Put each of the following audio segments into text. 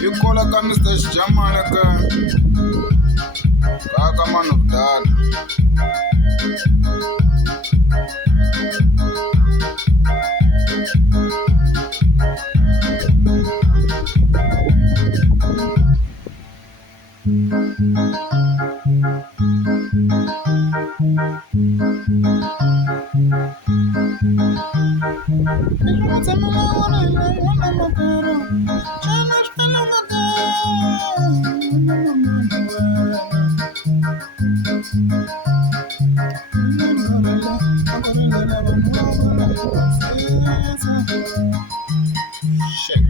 You call a Mr. Jamalaka. Kakaman of that. Shit.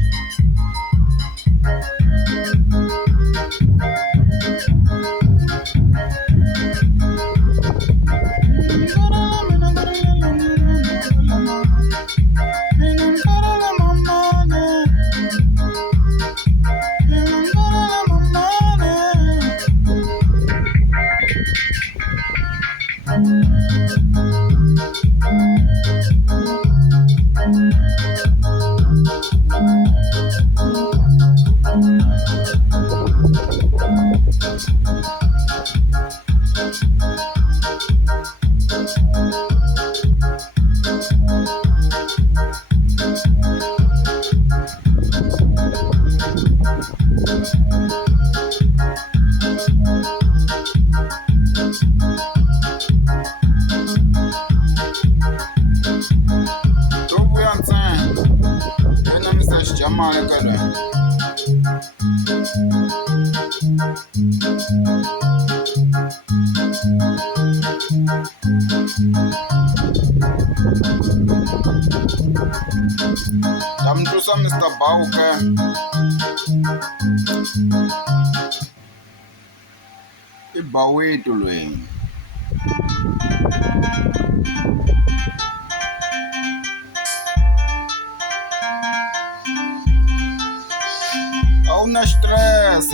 Damtusa Mr. Bauke. Ibawethu lweni. Awuna stress.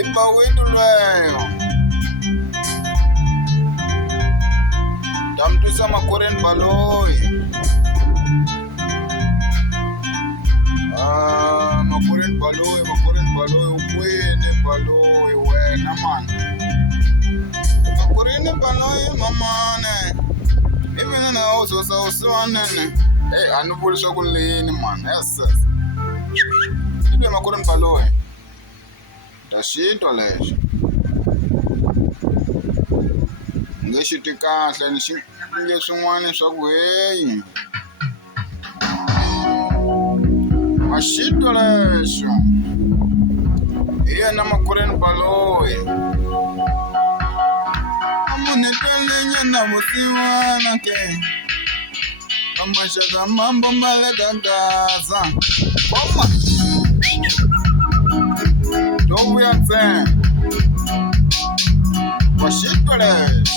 Ibawethu lweyo. Damtusa makoren baloy. Makoren baloy, ukwene baloy, wena man. Makoren baloy, mamane. Even na oso sa oswanene. Hey, anubulisha kulini man. Yes. Ibe makoren baloy. Tashinto lesho. Ngeshiti kahle leswin'wana swa ku heyi. Mashito lesho. Yena makureni baloyi. Amunetolenya na vusiwana ke. Amashaka mambo malega gaza. Koma. Dobu ya tse. Mashito lesho.